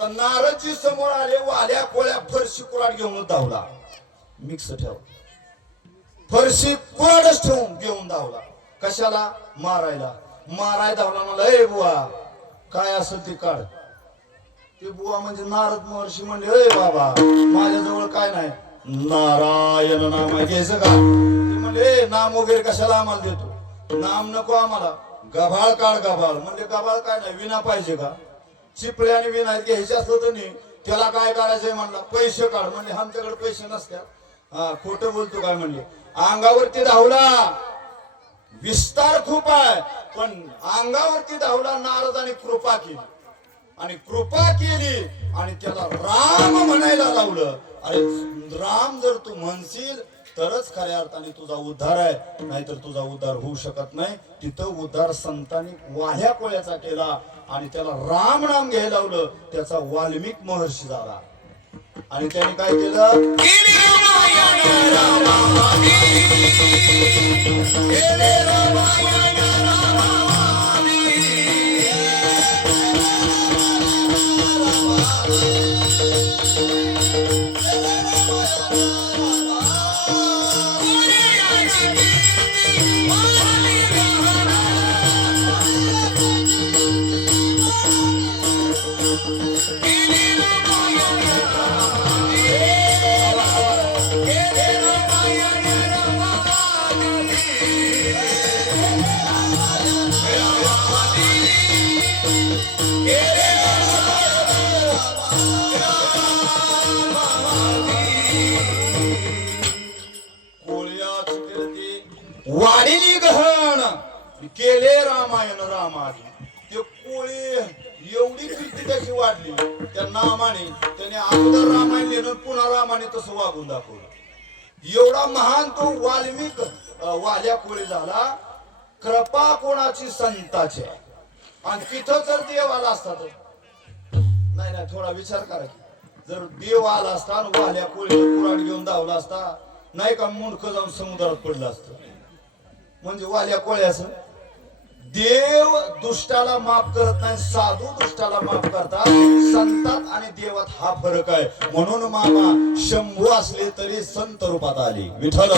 तर नारदजी समोर आले वाल्या कोळ्या फरशी कुराड घेऊन धावला. मिक्स ठेव. फरशी कुराडच ठेवून घेऊन धावला. कशाला? मारायला. माराय धावला मला ए बुवा काय असेल ते काढ. ते बुवा म्हणजे नारद महर्षी म्हणले अय बाबा माझ्याजवळ काय नाही. नारायण नाम आहे घ्यायचं का ते म्हणले नाम वगैरे कशाला आम्हाला देतो? नाम नको आम्हाला. गभाळ काढ गभाळ. म्हणजे गभाळ काय नाही विना पाहिजे का? चिपळे आणि विना घ्यायचे असलं तर नाही. त्याला काय काढायचंय म्हणला पैसे काढ म्हणले. आमच्याकडे पैसे नसतात. हा खोटं बोलतो काय म्हणले? अंगावरती धावला. विस्तार खूप आहे. पण अंगावरती धावला नारदाने कृपा केली. आणि कृपा केली आणि त्याला राम म्हणायला लावलं. अरे राम जर तू म्हणशील तरच खऱ्या अर्थाने तुझा उद्धार आहे. नाहीतर तुझा उद्धार होऊ शकत नाही. तिथं उद्धार संतांनी वाह्या कोळ्याचा केला आणि त्याला राम नाम घ्यायला लावलं. त्याचा वाल्मिक महर्षी झाला. आणि त्याने काय केलं? वाढिली गहन केले रामायण रामाने ते कोळी एवढी कीर्ती त्याची वाढली? त्या नामाने त्याने अगोदर रामायण लिहिलं पुन्हा रामाने तसं वागून दाखवलं. एवढा महान तो वाल्मिक वाल्या कोळी झाला. कृपा कोणाची? संताची. आणि तिथं जर देव आला असता तर नाही नाही थोडा विचार करा की. जर देव आला असता आणि वाल्या कोळी पुराण घेऊन धावला असता नाही का मुंडक जाऊन समुद्रात पडलं असतं? म्हणजे वाल्या कोळ्याचं देव दुष्टाला माफ करत नाही साधू दुष्टाला माफ करतात. संतात आणि देवात हा फरक आहे. म्हणून मामा शंभू असले तरी संत रूपात आले. विठ्ठल